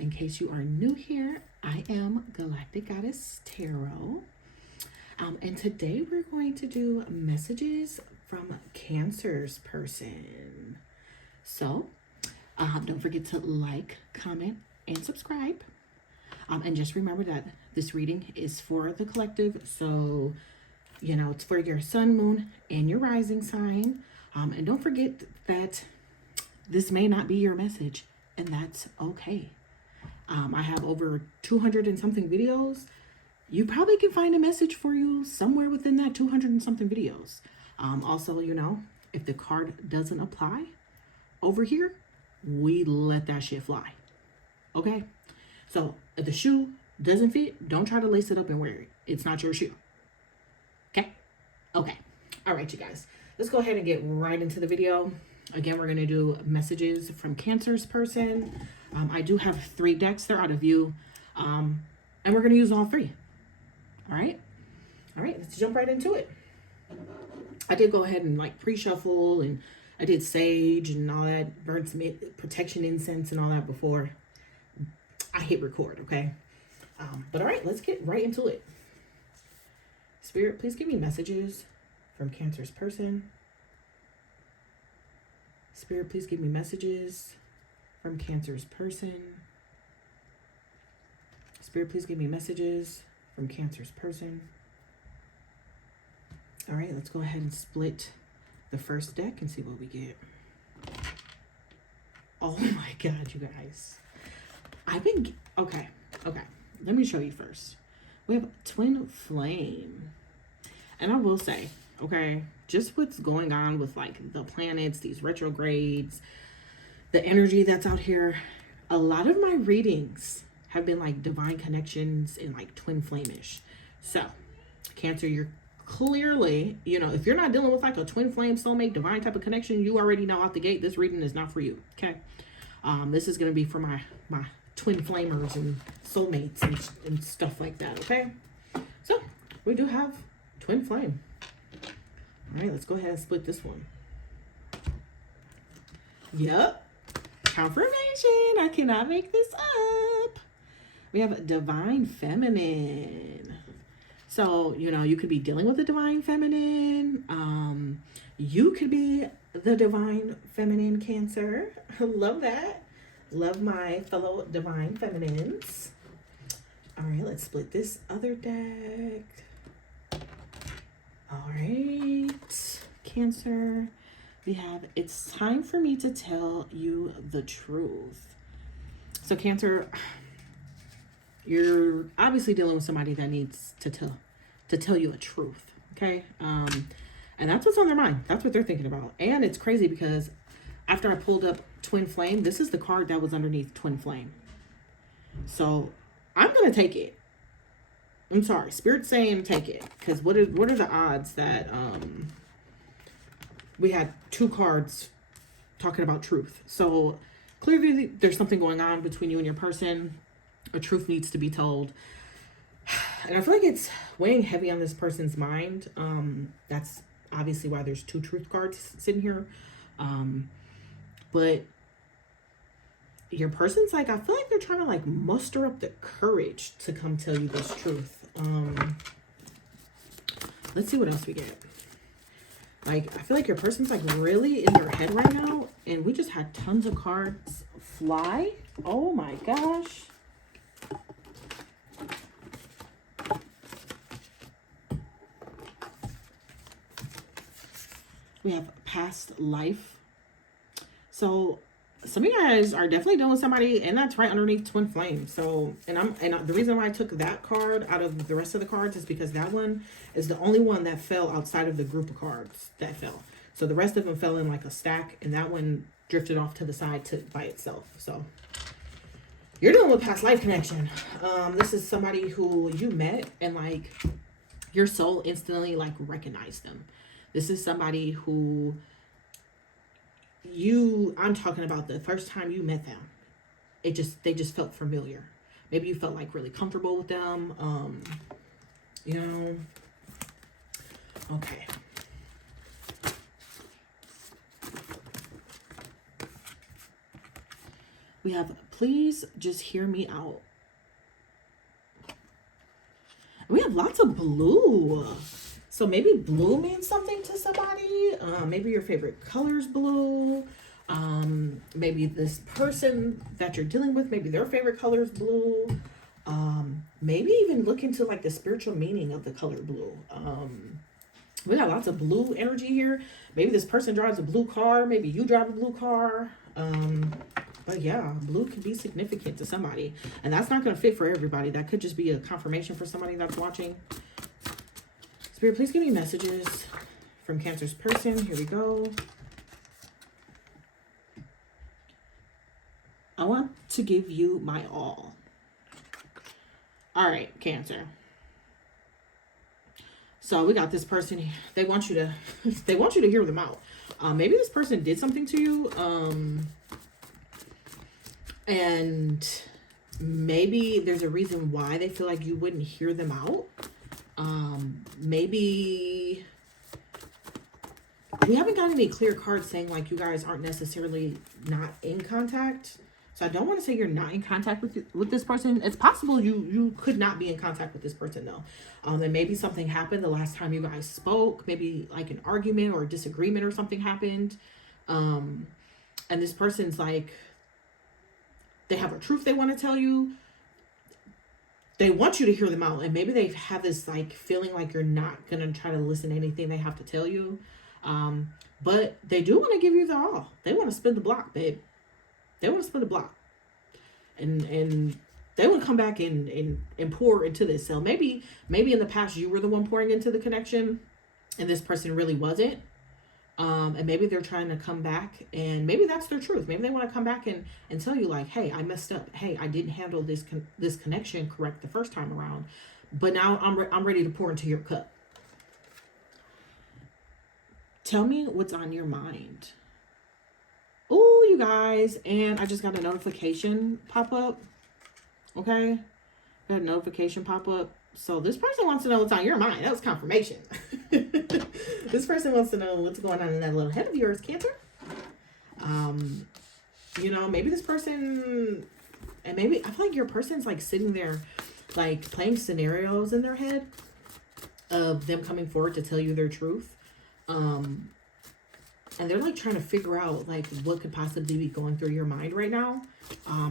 In case you are new here, I am Galactic Goddess Tarot. And today we're going to do messages from Cancer's person. So don't forget to like, comment, and subscribe. And just remember that this reading is for the collective. So, you know, it's for your sun, moon, and your rising sign. And don't forget that this may not be your message, and that's okay. I have over 200 and something videos. You probably can find a message for you somewhere within that 200 and something videos. Also, you know, if the card doesn't apply over here, we let that shit fly. Okay? So if the shoe doesn't fit, don't try to lace it up and wear it. It's not your shoe. Okay? Okay. All right, you guys. Let's go ahead and get right into the video. Again, we're going to do messages from Cancer's person. I do have 3 decks. They're out of view. And we're going to use all 3. All right? All right, let's jump right into it. I did go ahead and like pre-shuffle, and I did sage and all that, burned some protection incense and all that before I hit record, okay? But all right, let's get right into it. Spirit, please give me messages from Cancer's person. Spirit, please give me messages from Cancer's person. Spirit, please give me messages from Cancer's person. All right, let's go ahead and split the first deck and see what we get. Oh my God, you guys. Okay. Let me show you first. We have twin flame. And I will say, okay, just what's going on with like the planets, these retrogrades, the energy that's out here. A lot of my readings have been like divine connections and like twin flame-ish. So Cancer, you're clearly, you know, if you're not dealing with like a twin flame, soulmate, divine type of connection, you already know out the gate, this reading is not for you. Okay. This is going to be for my twin flamers and soulmates and stuff like that. Okay. So we do have twin flame. All right, let's go ahead and split this one. Yep. Confirmation. I cannot make this up. We have divine feminine. So, you know, you could be dealing with the divine feminine. You could be the divine feminine Cancer. Love that. Love my fellow divine feminines. All right, let's split this other deck. All right, Cancer, we have, it's time for me to tell you the truth. So Cancer, you're obviously dealing with somebody that needs to tell you a truth, okay? And that's what's on their mind. That's what they're thinking about. And it's crazy because after I pulled up Twin Flame, this is the card that was underneath Twin Flame. So I'm going to take it. I'm sorry, Spirit's saying take it, because what are the odds that we had 2 cards talking about truth? So clearly there's something going on between you and your person. A truth needs to be told, and I feel like it's weighing heavy on this person's mind. That's obviously why there's 2 truth cards sitting here. But your person's like, I feel like they're trying to like muster up the courage to come tell you this truth. Let's see what else we get. Like, I feel like your person's like really in their head right now, and we just had tons of cards fly. Oh my gosh. We have past life. So some of you guys are definitely dealing with somebody, and that's right underneath twin flame. So, and the reason why I took that card out of the rest of the cards is because that one is the only one that fell outside of the group of cards that fell. So the rest of them fell in like a stack, and that one drifted off to the side by itself. So you're dealing with past life connection. This is somebody who you met, and like your soul instantly like recognized them. This is somebody who I'm talking about the first time you met them. They just felt familiar. Maybe you felt like really comfortable with them. You know. Okay. We have please just hear me out. We have lots of blue. So maybe blue means something to somebody. Maybe your favorite color is blue. Maybe this person that you're dealing with, maybe their favorite color is blue. Maybe even look into like the spiritual meaning of the color blue. We got lots of blue energy here. Maybe this person drives a blue car. Maybe you drive a blue car. But yeah, blue can be significant to somebody. And that's not going to fit for everybody. That could just be a confirmation for somebody that's watching. Spirit, please give me messages from Cancer's person. Here we go. I want to give you my all. All right, Cancer. So we got this person. They want you to, they want you to hear them out. Maybe this person did something to you. And maybe there's a reason why they feel like you wouldn't hear them out. Maybe we haven't gotten any clear cards saying like you guys aren't necessarily not in contact. So I don't want to say you're not in contact with this person. It's possible you could not be in contact with this person though. And maybe something happened the last time you guys spoke. Maybe like an argument or a disagreement or something happened. And this person's like, they have a truth they want to tell you. They want you to hear them out. And maybe they have this like feeling like you're not going to try to listen to anything they have to tell you. But they do want to give you the all. They want to spin the block, babe. They want to spin the block. And they want to come back and pour into this. So maybe in the past you were the one pouring into the connection and this person really wasn't. And maybe they're trying to come back and maybe that's their truth. Maybe they want to come back and tell you like, hey, I messed up. Hey, I didn't handle this connection correct the first time around, but now I'm ready to pour into your cup. Tell me what's on your mind. Oh, you guys. And I just got a notification pop up. Okay. Got a notification pop up. So this person wants to know what's on your mind. That was confirmation. This person wants to know what's going on in that little head of yours, Cancer. You know, maybe this person, and maybe I feel like your person's like sitting there, like playing scenarios in their head of them coming forward to tell you their truth. And they're like trying to figure out like what could possibly be going through your mind right now.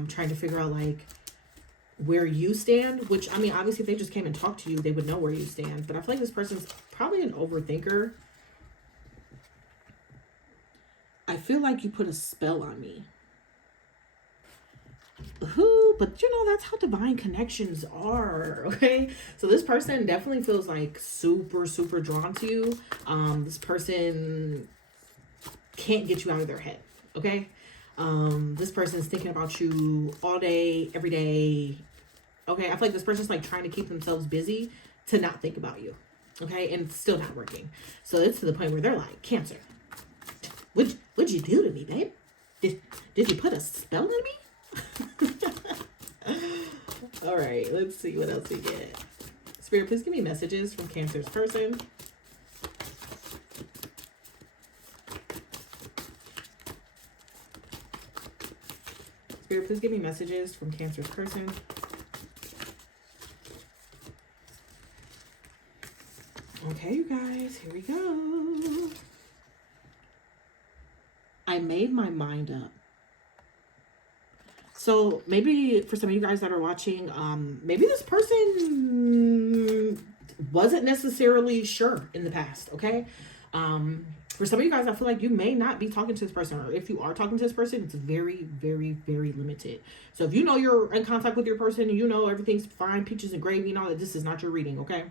Trying to figure out like where you stand, which I mean, obviously if they just came and talked to you, they would know where you stand. But I feel like this person's probably an overthinker. I feel like you put a spell on me. Ooh, but you know, that's how divine connections are, okay? So this person definitely feels like super, super drawn to you. This person can't get you out of their head, okay? This person's thinking about you all day, every day, okay? I feel like this person's like trying to keep themselves busy to not think about you, okay? And it's still not working. So it's to the point where they're like, Cancer, what'd you do to me, babe? Did you put a spell on me? All right, let's see what else we get. Spirit, please give me messages from Cancer's person. Spirit, please give me messages from Cancer's person. Okay, you guys, here we go. I made my mind up. So maybe for some of you guys that are watching, maybe this person wasn't necessarily sure in the past, okay? For some of you guys, I feel like you may not be talking to this person, or if you are talking to this person, it's very, very, very limited. So if you know you're in contact with your person, you know everything's fine, peaches and gravy and all that, this is not your reading, okay?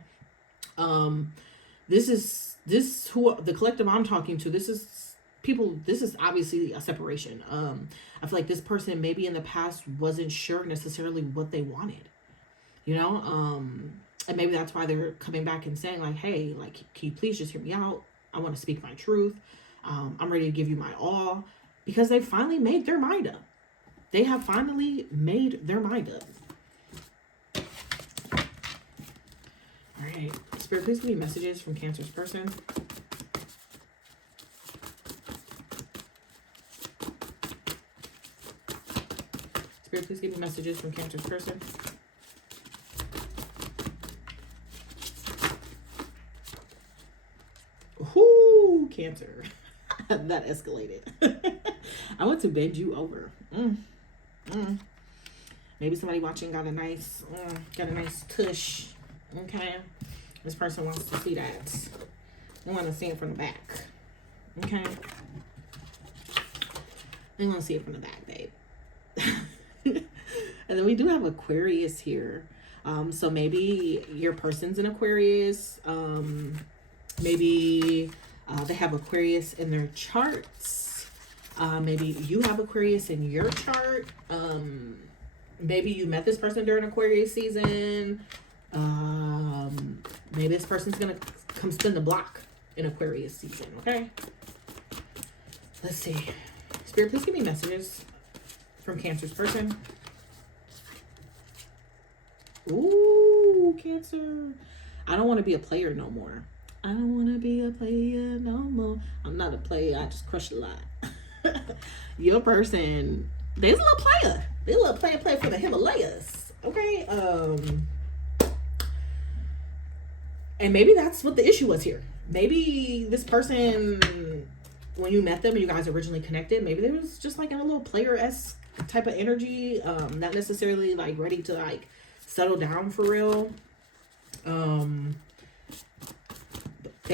This who the collective I'm talking to, this is people, this is obviously a separation. I feel like this person maybe in the past wasn't sure necessarily what they wanted, you know? And maybe that's why they're coming back and saying like, hey, like, can you please just hear me out? I want to speak my truth. I'm ready to give you my all, because they finally made their mind up. They have finally made their mind up. All right. Spirit, please give me messages from Cancer's person. Spirit, please give me messages from Cancer's person. Whoo, Cancer. That escalated. I want to bend you over. Maybe somebody watching got a nice tush. Okay. This person wants to see that. They want to see it from the back. Okay. They want to see it from the back, babe. And then we do have Aquarius here. So maybe your person's an Aquarius. Maybe they have Aquarius in their charts. Maybe you have Aquarius in your chart. Maybe you met this person during Aquarius season. Maybe this person's going to come spin the block in Aquarius season, okay? Let's see. Spirit, please give me messages from Cancer's person. Ooh, Cancer. I don't want to be a player no more. I don't want to be a player no more. I'm not a player. I just crush a lot. Your person, they're a little player. They're a little player for the Himalayas. Okay? And maybe that's what the issue was here. Maybe this person, when you met them and you guys originally connected, maybe there was just like in a little player-esque type of energy. Not necessarily like ready to like settle down for real. They're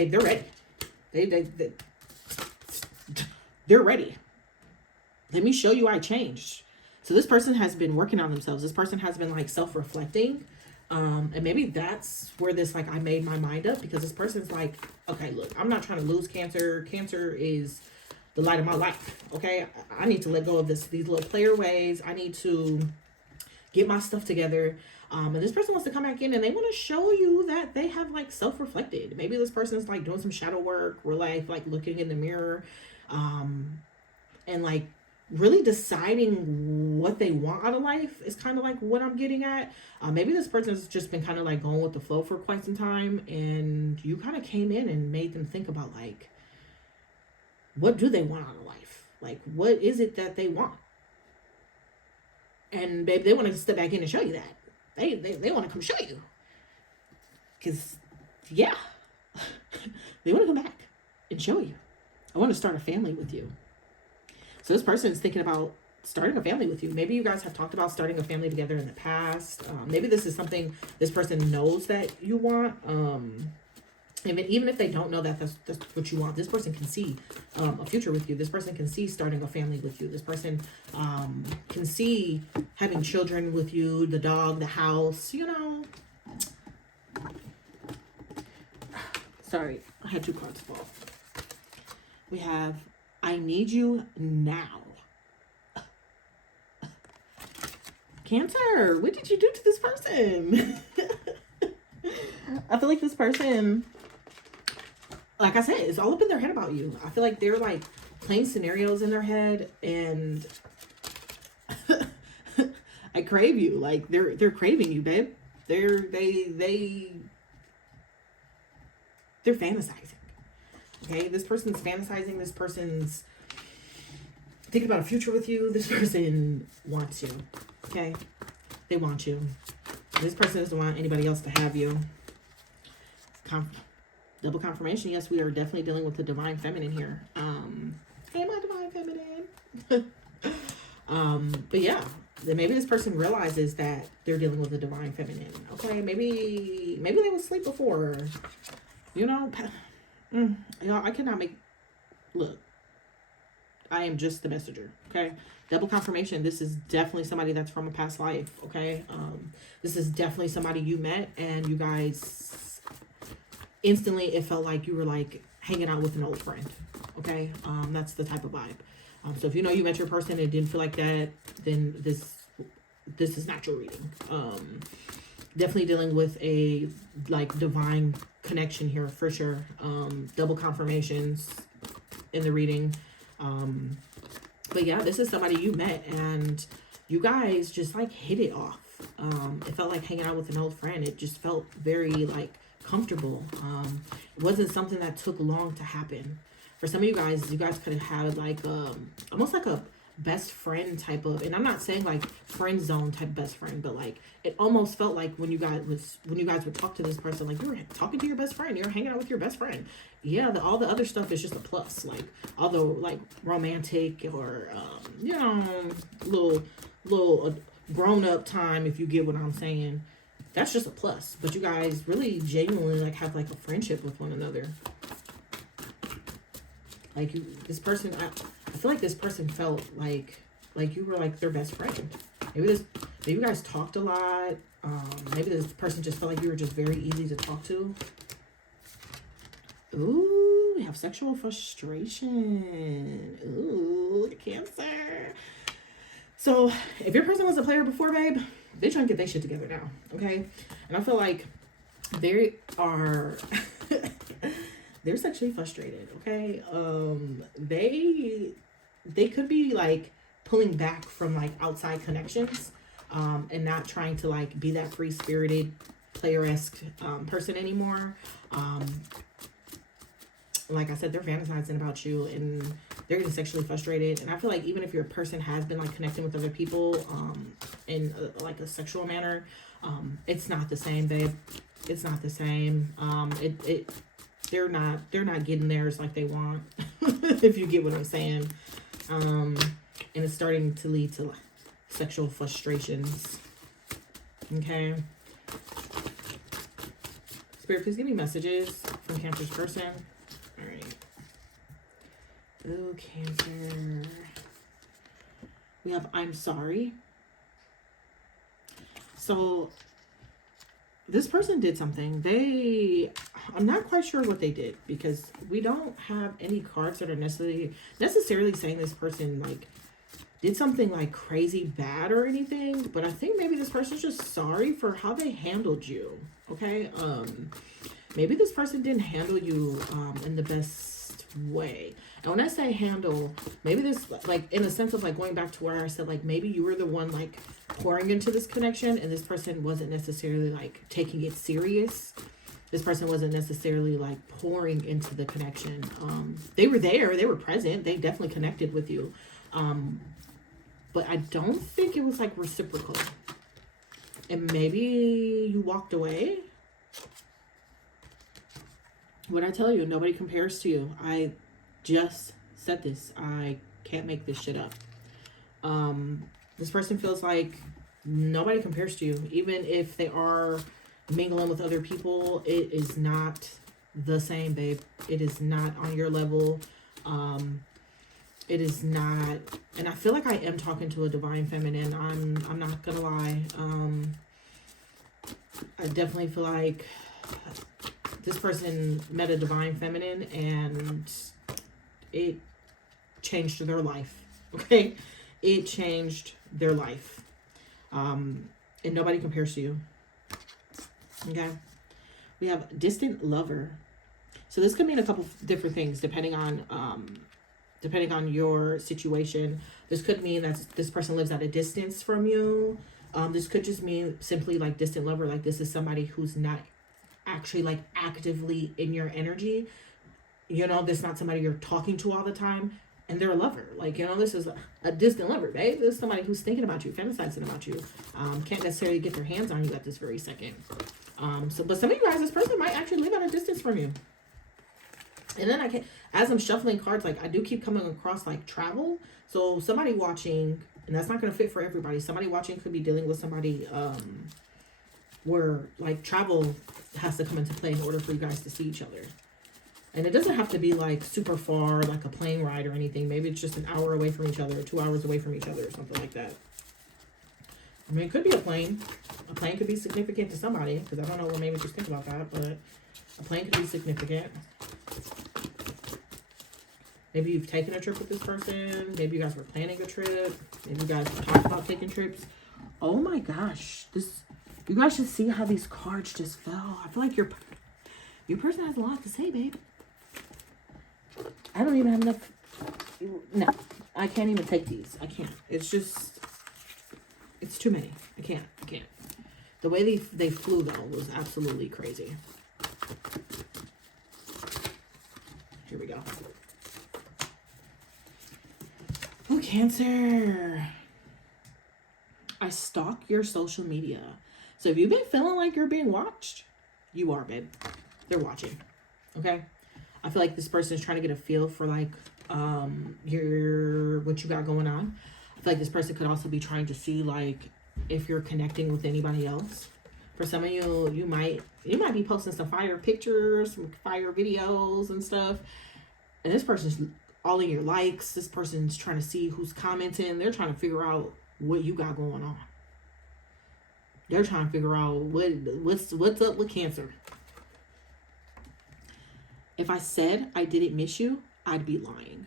ready. They're ready. Let me show you I changed. So this person has been working on themselves. This person has been like self-reflecting. And maybe that's where this, like, I made my mind up, because this person's like, okay, look, I'm not trying to lose Cancer. Cancer is the light of my life. Okay. I need to let go of these little player ways. I need to get my stuff together. And this person wants to come back in and they want to show you that they have like self-reflected. Maybe this person's like doing some shadow work, or like looking in the mirror, and like really deciding what they want out of life is kind of like what I'm getting at. Maybe this person's just been kind of like going with the flow for quite some time, and you kind of came in and made them think about like, what do they want out of life? Like, what is it that they want? And babe, they want to step back in and show you that. They want to come show you. Because, yeah, they want to come back and show you. I want to start a family with you. So this person is thinking about starting a family with you. Maybe you guys have talked about starting a family together in the past. Maybe this is something this person knows that you want. Even if they don't know that that's what you want, this person can see a future with you. This person can see starting a family with you. This person can see having children with you, the dog, the house, you know. Sorry, I had 2 cards fall. We have, I need you now. Cancer, what did you do to this person? I feel like this person, like I said, it's all up in their head about you. I feel like they're like playing scenarios in their head, and I crave you. Like they're craving you, babe. They're fantasizing. Okay, this person's fantasizing. This person's thinking about a future with you. This person wants you. Okay, they want you. This person doesn't want anybody else to have you. Double confirmation. Yes, we are definitely dealing with the divine feminine here. Hey, my divine feminine. But yeah, then maybe this person realizes that they're dealing with the divine feminine. Okay, maybe they was asleep before. You know, I cannot make. Look, I am just the messenger. Okay, double confirmation. This is definitely somebody that's from a past life. Okay, this is definitely somebody you met, and you guys instantly, it felt like you were like hanging out with an old friend. Okay, that's the type of vibe. So if you know you met your person and it didn't feel like that, then this is not your reading. Definitely dealing with a like divine connection here for sure. Double confirmations in the reading. But yeah, this is somebody you met and you guys just like hit it off. It felt like hanging out with an old friend. It just felt very like comfortable. It wasn't something that took long to happen. For some of you guys could have had like almost like a best friend type of, and I'm not saying like friend zone type best friend, but like it almost felt like when you guys would talk to this person, like you were talking to your best friend, you're hanging out with your best friend. Yeah, all the other stuff is just a plus. Like although like romantic or you know, little grown up time, if you get what I'm saying, that's just a plus. But you guys really genuinely like have like a friendship with one another. Like this person, I feel like this person felt like you were like their best friend. Maybe you guys talked a lot. Maybe this person just felt like you were just very easy to talk to. Ooh, we have sexual frustration. Ooh, Cancer. So if your person was a player before, babe, they're trying to get their shit together now. Okay, and I feel like they are. They're sexually frustrated, okay? They could be like pulling back from like outside connections, and not trying to like be that free spirited player-esque person anymore. Like I said, they're fantasizing about you and they're getting sexually frustrated. And I feel like even if your person has been like connecting with other people in like a sexual manner, it's not the same, babe. It's not the same. They're not getting theirs like they want, if you get what I'm saying. And it's starting to lead to like sexual frustrations. Okay. Spirit, please give me messages from Cancer's person. All right. Oh, Cancer. We have I'm sorry. So this person did something. I'm not quite sure what they did because we don't have any cards that are necessarily saying this person like did something like crazy bad or anything, but I think maybe this person's just sorry for how they handled you. Okay. Maybe this person didn't handle you in the best way. And when I say handle, maybe this like in the sense of like going back to where I said like maybe you were the one like pouring into this connection and this person wasn't necessarily like taking it serious. This person wasn't necessarily like pouring into the connection. They were there, they were present, they definitely connected with you. But I don't think it was like reciprocal. And maybe you walked away. What I tell you, nobody compares to you. I just said this. I can't make this shit up. This person feels like nobody compares to you. Even if they are mingling with other people, it is not the same, babe. It is not on your level. It is not, and I feel like I am talking to a divine feminine. I'm not gonna lie. I definitely feel like this person met a divine feminine and it changed their life. Okay, it changed their life. And nobody compares to you. Okay, we have distant lover. So this could mean a couple different things depending on your situation. This could mean that this person lives at a distance from you. This could just mean simply like distant lover. Like this is somebody who's not actually like actively in your energy. You know, this is not somebody you're talking to all the time and they're a lover. Like, you know, this is a distant lover, babe. This is somebody who's thinking about you, fantasizing about you. Can't necessarily get their hands on you at this very second. But some of you guys, this person might actually live at a distance from you. And then as I'm shuffling cards, like I do keep coming across like travel. So somebody watching, and that's not going to fit for everybody. Somebody watching could be dealing with somebody where like travel has to come into play in order for you guys to see each other. And it doesn't have to be like super far, like a plane ride or anything. Maybe it's just an hour away from each other, or 2 hours away from each other or something like that. I mean, it could be a plane. A plane could be significant to somebody, because I don't know what made me just think about that, but a plane could be significant. Maybe you've taken a trip with this person. Maybe you guys were planning a trip. Maybe you guys talked about taking trips. Oh my gosh. You guys should see how these cards just fell. I feel like your person has a lot to say, babe. I don't even have enough. No, I can't even take these. I can't. It's too many. I can't. The way they flew, though, was absolutely crazy. Here we go. Cancer. I stalk your social media. So if you've been feeling like you're being watched, you are, babe. They're watching. Okay? I feel like this person is trying to get a feel for like what you got going on. I feel like this person could also be trying to see like if you're connecting with anybody else. For some of you, you might be posting some fire pictures, some fire videos and stuff. And this person's all in your likes. This person's trying to see who's commenting. They're trying to figure out what you got going on. They're trying to figure out what's up with Cancer. If I said I didn't miss you, I'd be lying.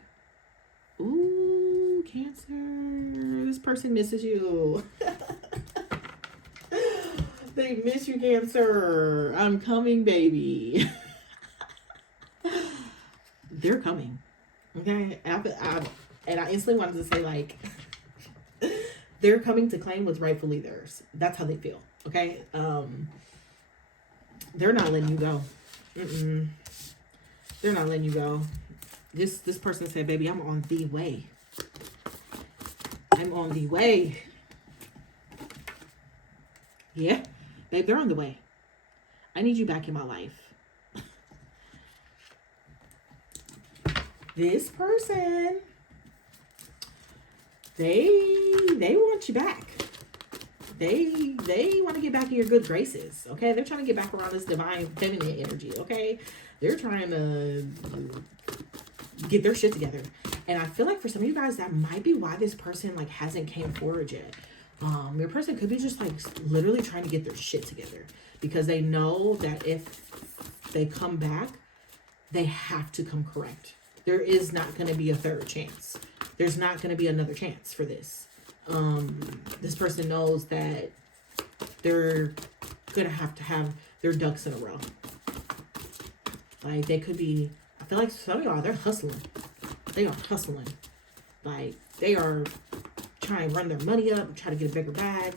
Ooh, Cancer. This person misses you. They miss you, Cancer. I'm coming, baby. They're coming. Okay? And I instantly wanted to say, like, they're coming to claim what's rightfully theirs. That's how they feel. Okay? They're not letting you go. They're not letting you go. This person said, baby, I'm on the way. I'm on the way. Yeah. Babe, they're on the way. I need you back in my life. This person, they want you back. They want to get back in your good graces. Okay? They're trying to get back around this divine feminine energy. Okay? They're trying to get their shit together. And I feel like for some of you guys, that might be why this person like hasn't came forward yet. Your person could be just like literally trying to get their shit together because they know that if they come back, they have to come correct. There is not going to be a third chance. There's not going to be another chance for this. This person knows that they're going to have their ducks in a row. Like they could be, I feel like some of y'all, they're hustling. They are hustling. Like they are trying to run their money up, try to get a bigger bag.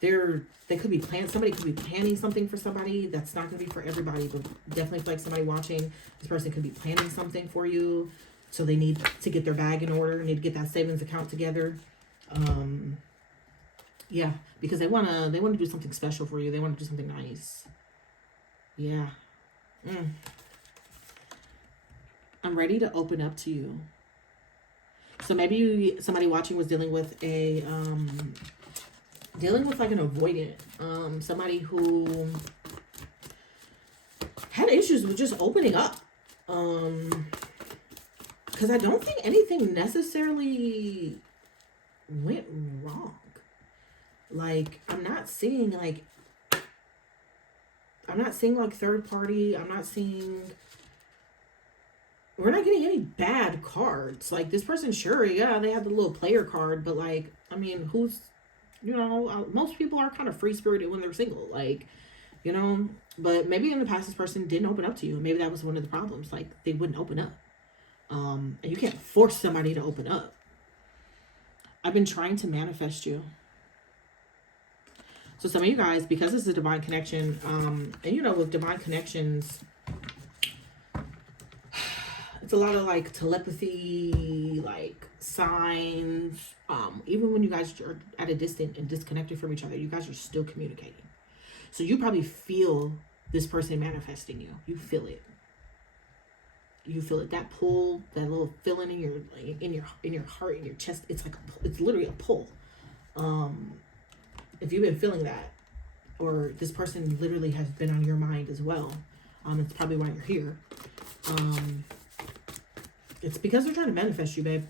They could be planning, somebody could be planning something for somebody. That's not going to be for everybody, but definitely feel like somebody watching, this person could be planning something for you. So they need to get their bag in order, need to get that savings account together. Yeah, because they want to do something special for you. They want to do something nice. Yeah. I'm ready to open up to you. So maybe somebody watching was dealing with like an avoidant, somebody who had issues with just opening up. Because I don't think anything necessarily went wrong. Like, I'm not seeing like third party. We're not getting any bad cards. Like, this person, sure, yeah, they have the little player card, but like, I mean, most people are kind of free-spirited when they're single, like, but maybe in the past, this person didn't open up to you. Maybe that was one of the problems. Like, they wouldn't open up. And you can't force somebody to open up. I've been trying to manifest you. So some of you guys, because this is a divine connection, and with divine connections, it's a lot of like telepathy, like signs. Even when you guys are at a distance and disconnected from each other, you guys are still communicating. So you probably feel this person manifesting you. You feel it. You feel it. That pull, that little feeling in your heart, in your chest. It's like it's literally a pull. If you've been feeling that, or this person literally has been on your mind as well, it's probably why you're here. It's because they're trying to manifest you, babe.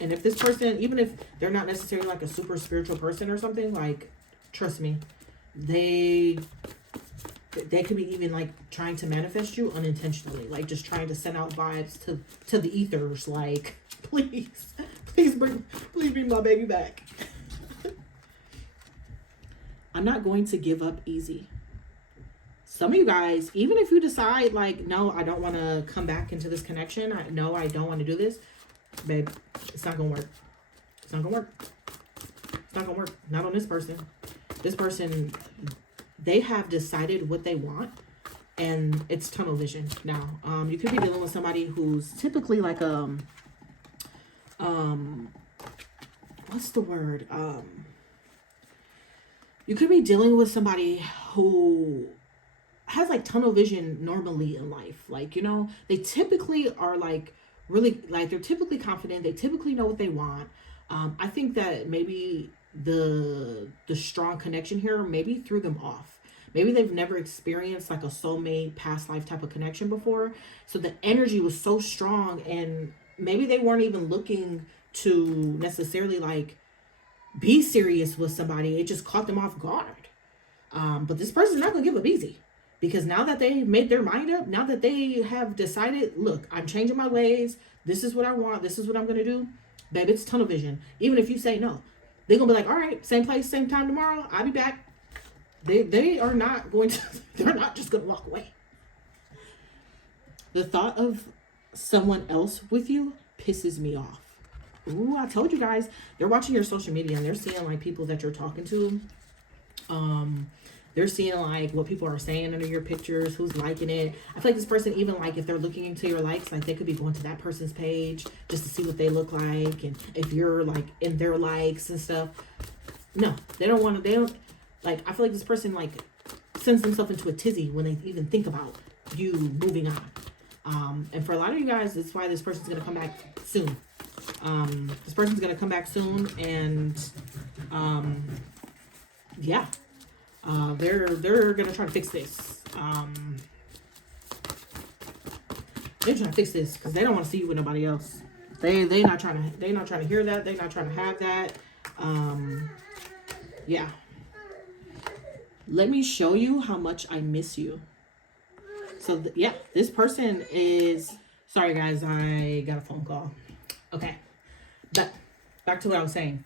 And if this person, even if they're not necessarily like a super spiritual person or something, like, trust me, they could be even like trying to manifest you unintentionally, like just trying to send out vibes to the ethers, like, please bring my baby back. I'm not going to give up easy. Some of you guys, even if you decide like, no, I don't want to come back into this connection. I don't want to do this. Babe, it's not going to work. It's not going to work. It's not going to work. Not on this person. This person, they have decided what they want, and it's tunnel vision now. You could be dealing with somebody who's typically like a um, what's the word? You could be dealing with somebody who has like tunnel vision normally in life. Like, you know, they typically are like really, like, they're typically confident. They typically know what they want. I think that maybe the strong connection here maybe threw them off. Maybe they've never experienced like a soulmate past life type of connection before. So the energy was so strong, and maybe they weren't even looking to necessarily like be serious with somebody. It just caught them off guard. But this person's not gonna give up easy, because now that they made their mind up, now that they have decided, look, I'm changing my ways. This is what I want. This is what I'm gonna do. Babe, it's tunnel vision. Even if you say no, they're gonna be like, all right, same place, same time tomorrow. I'll be back. They are not going to. They're not just gonna walk away. The thought of someone else with you pisses me off. Ooh, I told you guys, they're watching your social media and they're seeing like people that you're talking to. They're seeing like what people are saying under your pictures, who's liking it. I feel like this person, even like if they're looking into your likes, like they could be going to that person's page just to see what they look like, and if you're like in their likes and stuff. No, they don't want to. They don't like. I feel like this person like sends themselves into a tizzy when they even think about you moving on. And for a lot of you guys, that's why this person's gonna come back soon. This person's gonna come back soon, and yeah. They're gonna try to fix this. They're trying to fix this because they don't want to see you with nobody else. They not trying to hear that. They're not trying to have that. Yeah. Let me show you how much I miss you. So yeah, this person is. Sorry guys, I got a phone call. Okay, but back to what I was saying.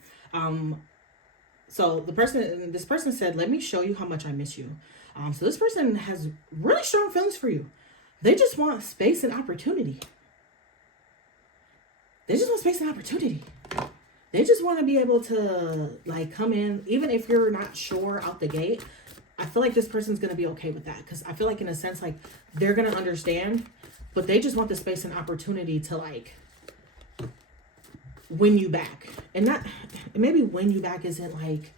So this person said, let me show you how much I miss you. So this person has really strong feelings for you. They just want space and opportunity. They just want space and opportunity. They just want to be able to like come in, even if you're not sure out the gate. I feel like this person's going to be okay with that, because I feel like in a sense, like they're going to understand, but they just want the space and opportunity to like win you back. And not, maybe win you back isn't like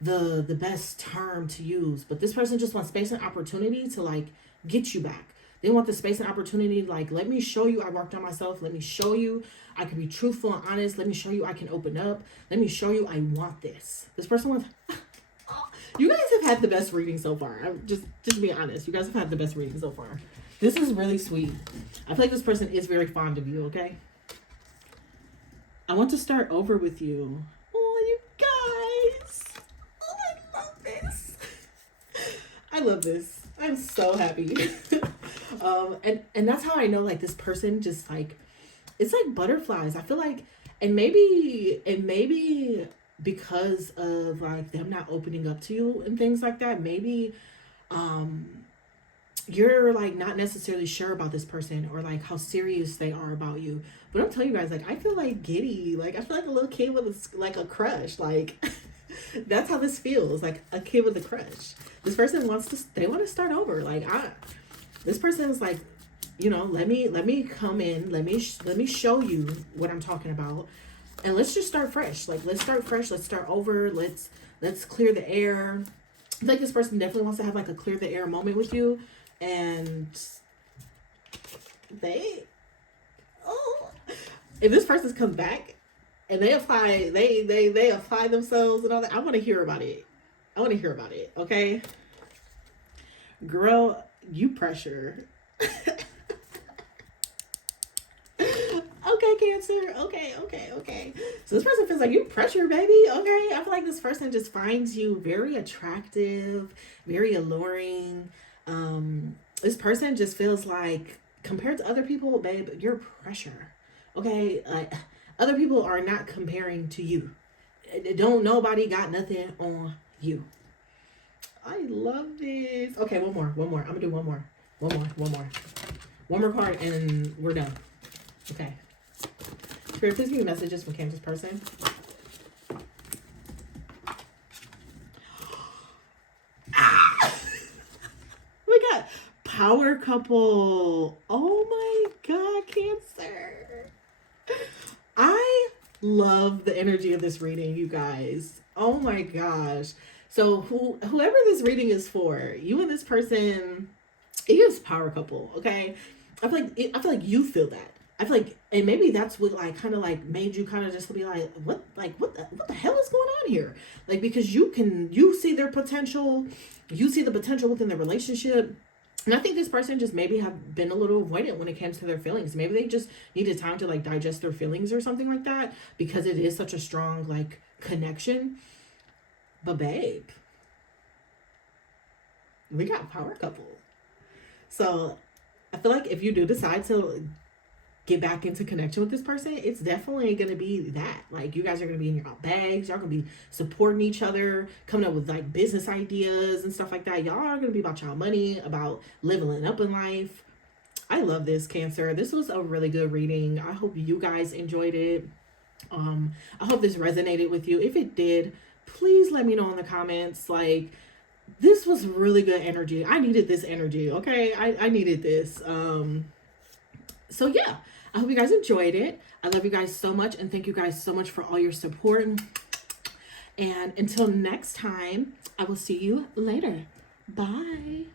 the best term to use, but this person just wants space and opportunity to like get you back. They want the space and opportunity, like, let me show you I worked on myself. Let me show you I can be truthful and honest. Let me show you I can open up. Let me show you I want this. This person wants. You guys have had the best reading so far. I'm just being honest. You guys have had the best reading so far. This is really sweet. I feel like this person is very fond of you, okay? I want to start over with you. Oh, you guys. Oh, I love this. I love this. I'm so happy. And that's how I know, like, this person just, like, it's like butterflies. I feel like, and maybe because of, like, them not opening up to you and things like that, maybe, you're like not necessarily sure about this person or like how serious they are about you. But I'm telling you guys, like, I feel like giddy. Like, I feel like a little kid with a crush. Like, that's how this feels. Like a kid with a crush. This person they want to start over. Like, this person is like, you know, let me come in. Let me show you what I'm talking about. And let's just start fresh. Like, let's start fresh. Let's start over. Let's clear the air. I feel like this person definitely wants to have like a clear the air moment with you. And if this person comes back and they apply themselves and all that, I want to hear about it. Okay, girl, you pressure. Okay, Cancer. Okay. So this person feels like you pressure, baby. Okay, I feel like this person just finds you very attractive, very alluring. This person just feels like, compared to other people, babe, you're pressure. Okay, like other people are not comparing to you. Nobody got nothing on you. I love this. Okay, one more. I'm gonna do one more. One more part and we're done. Okay. Spirit, please give me messages from Cancer's person. We got power couple. Oh my God, Cancer. I Love the energy of this reading, you guys. Oh my gosh. So whoever this reading is for, you and this person, it is power couple, okay? I feel like you feel that. I feel like, and maybe that's what like kind of like made you kind of just be like what the hell is going on here? Like because you see their potential, you see the potential within the relationship. And I think this person just maybe have been a little avoidant when it comes to their feelings. Maybe they just needed time to like digest their feelings or something like that because it is such a strong like connection. But babe, we got power couple. So I feel like if you do decide to get back into connection with this person, it's definitely gonna be that. Like you guys are gonna be in your bags, y'all gonna be supporting each other, coming up with like business ideas and stuff like that. Y'all are gonna be about y'all money, about leveling up in life. I love this, Cancer. This was a really good reading. I hope you guys enjoyed it. I hope this resonated with you. If it did, please let me know in the comments. Like this was really good energy. I needed this energy. Okay. I needed this. So yeah, I hope you guys enjoyed it. I love you guys so much and thank you guys so much for all your support. And until next time, I will see you later. Bye.